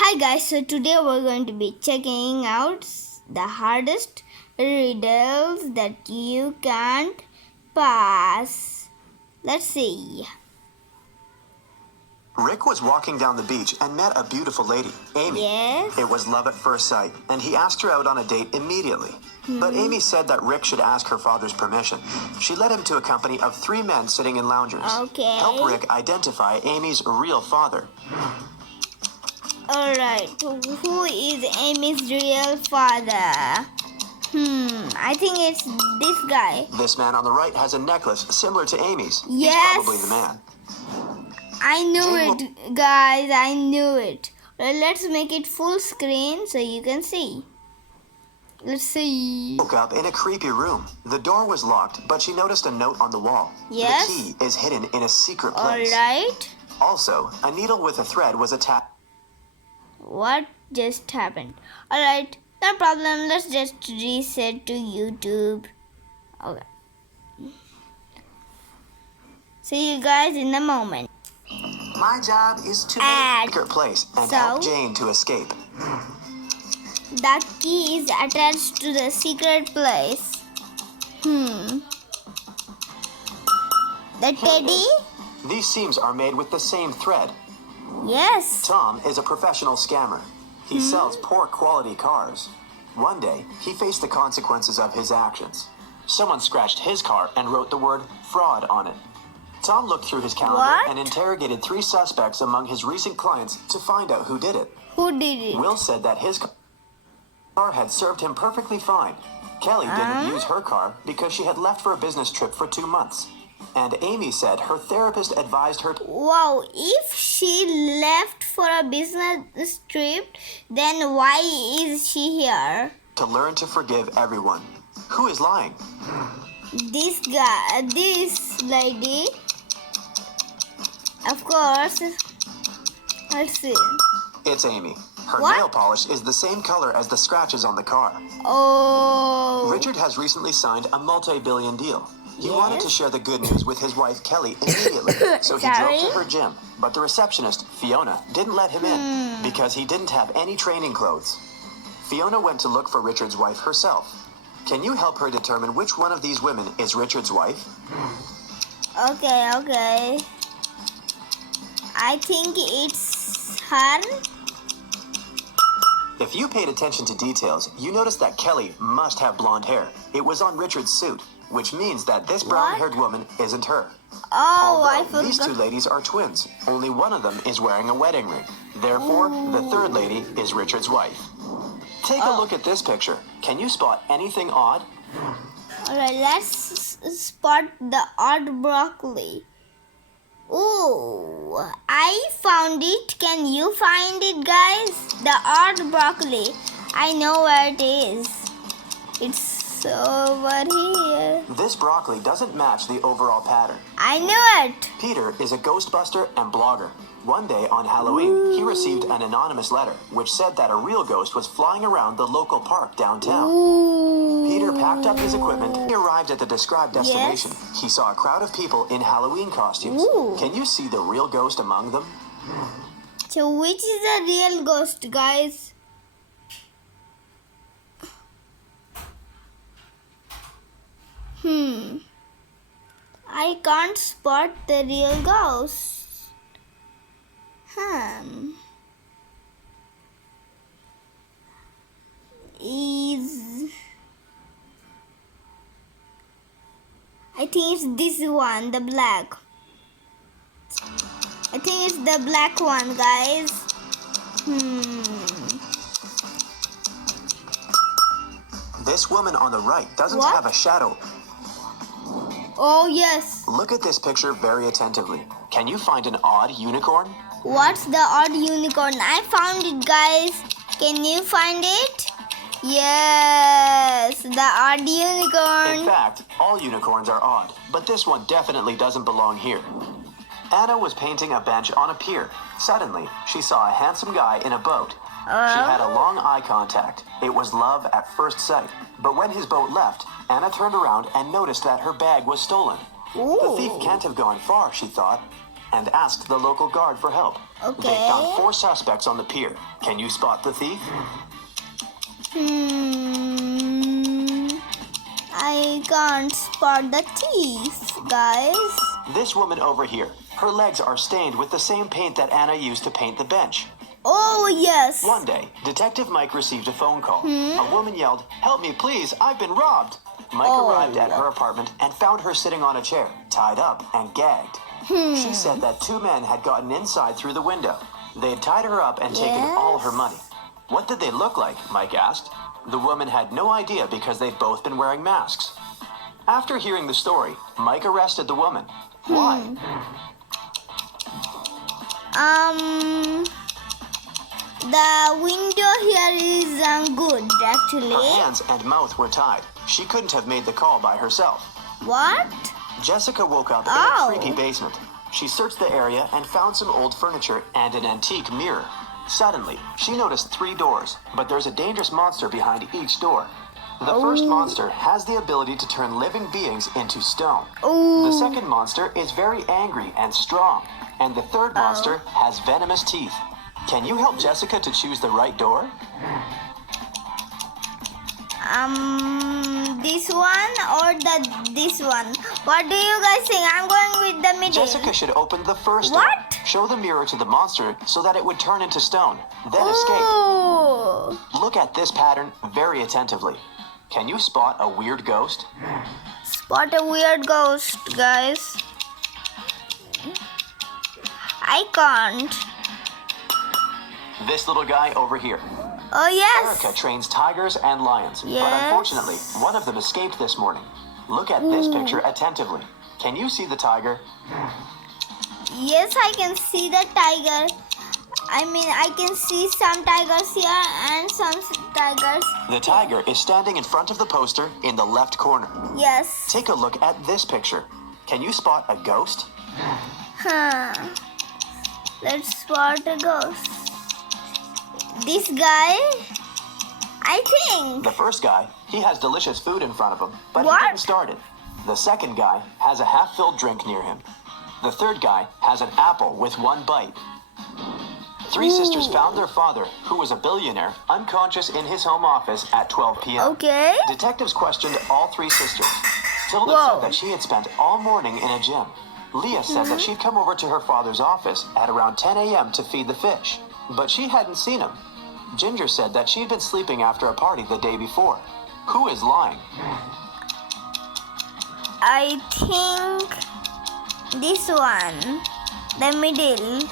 Hi guys, so today we're going to be checking out the hardest riddles that you can't pass. Let's see. Rick was walking down the beach and met a beautiful lady, Amy. Yes. It was love at first sight, and he asked her out on a date immediately. But Amy said that Rick should ask her father's permission. She led him to a company of 3 men sitting in loungers. Okay. Help Rick identify Amy's real father. Alright, who is Amy's real father? I think it's this guy. This man on the right has a necklace similar to Amy's. Yes. He's probably the man. I knew it, guys. I knew it. Well, let's make it full screen so you can see. Let's see. Woke up in a creepy room. The door was locked, but she noticed a note on the wall. Yes. The key is hidden in a secret place. Alright. Also, a needle with a thread was attached. What just happened? Alright, no problem. Let's just reset to YouTube. Okay. See you guys in a moment. My job is to Add. make a secret place and So? help Jane to escape. The key is attached to the secret place. The teddy? These seams are made with the same thread. Yes. Tom is a professional scammer. He sells poor quality cars. One day, he faced the consequences of his actions. Someone scratched his car and wrote the word fraud on it. Tom looked through his calendar What? and interrogated 3 suspects among his recent clients to find out who did it. Who did it? Will said that his car had served him perfectly fine. Kelly didn't use her car because she had left for a business trip for 2 months. And Amy said her therapist advised her Wow, if she left for a business trip, then why is she here? to learn to forgive everyone. Who is lying? This guy, this lady, of course. Let's see. It's Amy. Her What? nail polish is the same color as the scratches on the car. Oh, Richard has recently signed a multi-billion deal. He wanted Yes. to share the good news with his wife Kelly immediately, so he drove Sorry? to her gym. But the receptionist, Fiona, didn't let him in because he didn't have any training clothes. Fiona went to look for Richard's wife herself. Can you help her determine which one of these women is Richard's wife? okay. I think it's her. If you paid attention to details, you noticed that Kelly must have blonde hair. It was on Richard's suit, which means that this brown-haired woman isn't her. Oh, I Although these 2 forgot. ladies are twins, only one of them is wearing a wedding ring. Therefore, the 3rd lady is Richard's wife. Take a look at this picture. Can you spot anything odd? Alright, let's spot the odd broccoli. Oh, I found it. Can you find it, guys? The odd broccoli. I know where it is. It's over here. This broccoli doesn't match the overall pattern. I knew it. Peter is a ghostbuster and blogger. One day on Halloween, he received an anonymous letter which said that a real ghost was flying around the local park downtown. Ooh. Peter packed up his equipment. He arrived at the described destination. Yes. He saw a crowd of people in Halloween costumes. Ooh. Can you see the real ghost among them? So which is the real ghost, guys? I can't spot the real ghost. I think it's this one, the black. I think it's the black one, guys. This woman on the right doesn't What? have a shadow. Oh, yes. Look at this picture very attentively. Can you find an odd unicorn? What's the odd unicorn? I found it, guys. Can you find it? Yes, the odd In unicorn. fact, all unicorns are odd, but this one definitely doesn't belong here. Anna was painting a bench on a pier. Suddenly, she saw a handsome guy in a boat. She had a long eye contact. It was love at first sight. But when his boat left, Anna turned around and noticed that her bag was stolen. The thief Ooh. can't have gone far, she thought. and asked the local guard for help. Okay. They found 4 suspects on the pier. Can you spot the thief? I can't spot the thief, guys. This woman over here. Her legs are stained with the same paint that Anna used to paint the bench. Oh, yes. One day, Detective Mike received a phone call. A woman yelled, "Help me, please, I've been robbed." Mike arrived at her apartment and found her sitting on a chair, tied up and gagged. She said that 2 men had gotten inside through the window. They had tied her up and taken all her money. What did they look like? Mike asked. The woman had no idea because they'd both been wearing masks. After hearing the story, Mike arrested the woman. Why? The window here is good, Her actually. hands and mouth were tied. She couldn't have made the call by herself. What? Jessica woke up in Oh. a creepy basement. She searched the area and found some old furniture and an antique mirror. Suddenly, she noticed 3 doors, but there's a dangerous monster behind each door. The first monster has the ability to turn living beings into stone. The second monster is very angry and strong, and the third monster has venomous teeth. Can you help Jessica to choose the right door? This one or this one? What do you guys think? I'm going with the middle. Jessica should open the first door. What? Show the mirror to the monster so that it would turn into stone, then escape. Ooh. Look at this pattern very attentively. Can you spot a weird ghost? Spot a weird ghost, guys. I can't. This little guy over here. Oh, yes. Erica trains tigers and lions, but Yes. unfortunately, one of them escaped this morning. Look at this picture attentively. Can you see the tiger? Yes, I can see the tiger. I mean, I can see some tigers here and some tigers. The tiger is standing in front of the poster in the left corner. Yes. Take a look at this picture. Can you spot a ghost? Let's spot a ghost. This guy, I think. The first guy, he has delicious food in front of him, but What? he didn't start it. The second guy has a half-filled drink near him. The third guy has an apple with 1 bite. 3 sisters found their father, who was a billionaire, unconscious in his home office at 12 p.m. Okay. Detectives questioned all 3 sisters. Tilda Whoa. said that she had spent all morning in a gym. Leah said that she'd come over to her father's office at around 10 a.m. to feed the fish, but she hadn't seen him. Ginger said that she'd been sleeping after a party the day before. Who is lying? I think this one, the middle.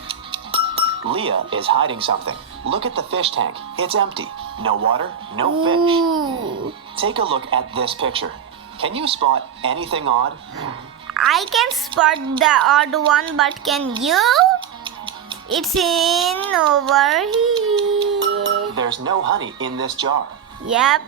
Leah is hiding something. Look at the fish tank. It's empty. No water, no fish. Ooh. Take a look at this picture. Can you spot anything odd? I can spot the odd one, but can you? It's in over here. There's no honey in this jar. Yep.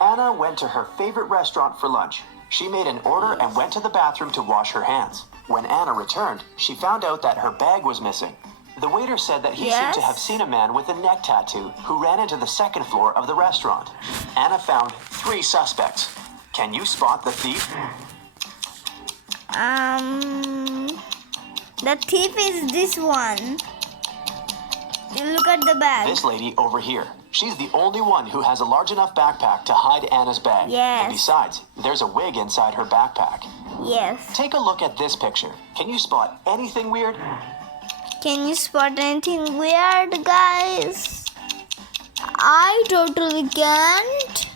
Anna went to her favorite restaurant for lunch. She made an order and went to the bathroom to wash her hands. When Anna returned, she found out that her bag was missing. The waiter said that he seemed to have seen a man with a neck tattoo who ran into the second floor of the restaurant. Anna found 3 suspects. Can you spot the thief? The thief is this one. You look at the bag. This lady over here. She's the only one who has a large enough backpack to hide Anna's bag. Yes. And besides, there's a wig inside her backpack. Yes. Take a look at this picture. Can you spot anything weird? Can you spot anything weird, guys? I totally can't.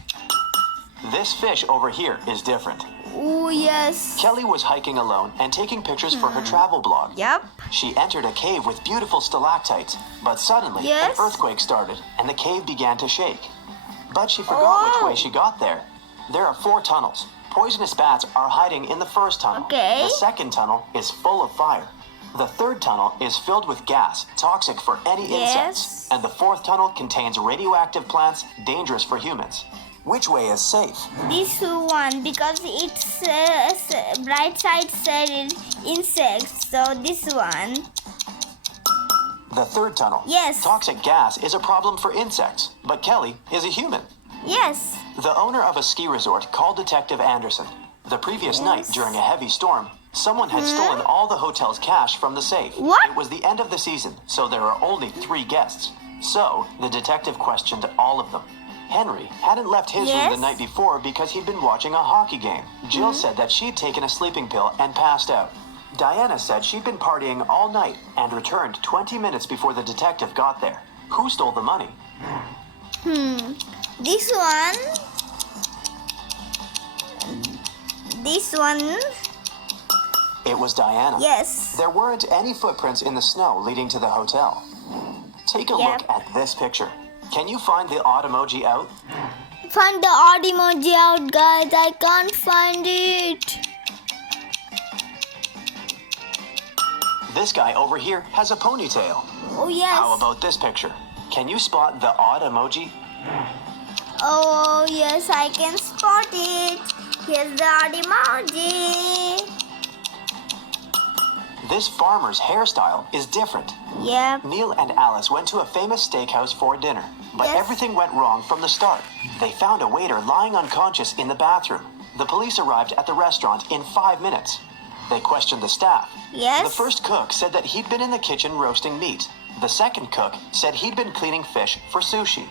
This fish over here is different. Oh, yes. Kelly was hiking alone and taking pictures for her travel blog. Yep. She entered a cave with beautiful stalactites, but suddenly Yes. an earthquake started and the cave began to shake. But she forgot which way she got there. There are 4 tunnels. Poisonous bats are hiding in the first tunnel. Okay. The second tunnel is full of fire. The third tunnel is filled with gas, toxic for any insects. Yes. And the fourth tunnel contains radioactive plants, dangerous for humans. Which way is safe? This one, because it's bright side said it insects. So this one. The third tunnel. Yes. Toxic gas is a problem for insects, but Kelly is a human. Yes. The owner of a ski resort called Detective Anderson. The previous night, during a heavy storm, Someone had stolen all the hotel's cash from the safe. What? It was the end of the season, so there are only 3 guests. So, the detective questioned all of them. Henry hadn't left his room the Yes. night before because he'd been watching a hockey game. Jill said that she'd taken a sleeping pill and passed out. Diana said she'd been partying all night and returned 20 minutes before the detective got there. Who stole the money? This one. This one. It was Diana. Yes. There weren't any footprints in the snow leading to the hotel. Take a look at this picture. Can you find the odd emoji out? Find the odd emoji out, guys. I can't find it. This guy over here has a ponytail. Oh, yes. How about this picture? Can you spot the odd emoji? Oh, yes, I can spot it. Here's the odd emoji. This farmer's hairstyle is different. Yep. Neil and Alice went to a famous steakhouse for dinner, but Yes. everything went wrong from the start. They found a waiter lying unconscious in the bathroom. The police arrived at the restaurant in 5 minutes. They questioned the staff. Yes. The first cook said that he'd been in the kitchen roasting meat. The second cook said he'd been cleaning fish for sushi.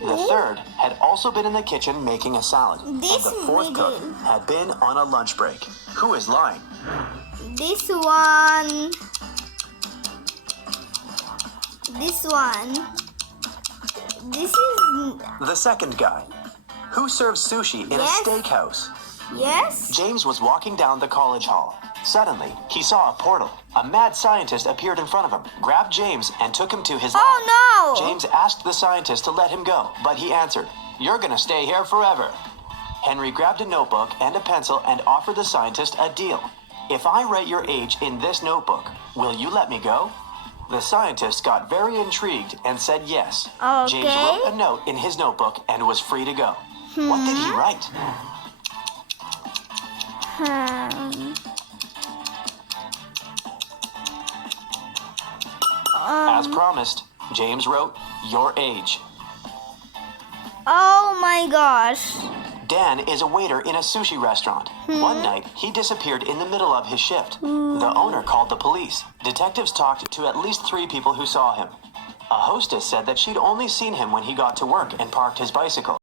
The third had also been in the kitchen making a salad. This and the fourth cook riddle. had been on a lunch break. Who is lying? This one. This one. This is. The second guy. Who serves sushi in Yes. a steakhouse? Yes. James was walking down the college hall. Suddenly, he saw a portal. A mad scientist appeared in front of him, grabbed James, and took him to his lab. Oh, no. James asked the scientist to let him go, but he answered, "You're gonna stay here forever." Henry grabbed a notebook and a pencil and offered the scientist a deal. "If I write your age in this notebook, will you let me go?" The scientist got very intrigued and said yes. James Okay. wrote a note in his notebook and was free to go. What did he write? As promised, James wrote, "Your age." Oh my gosh. Dan is a waiter in a sushi restaurant. One night, he disappeared in the middle of his shift. The owner called the police. Detectives talked to at least 3 people who saw him. A hostess said that she'd only seen him when he got to work and parked his bicycle.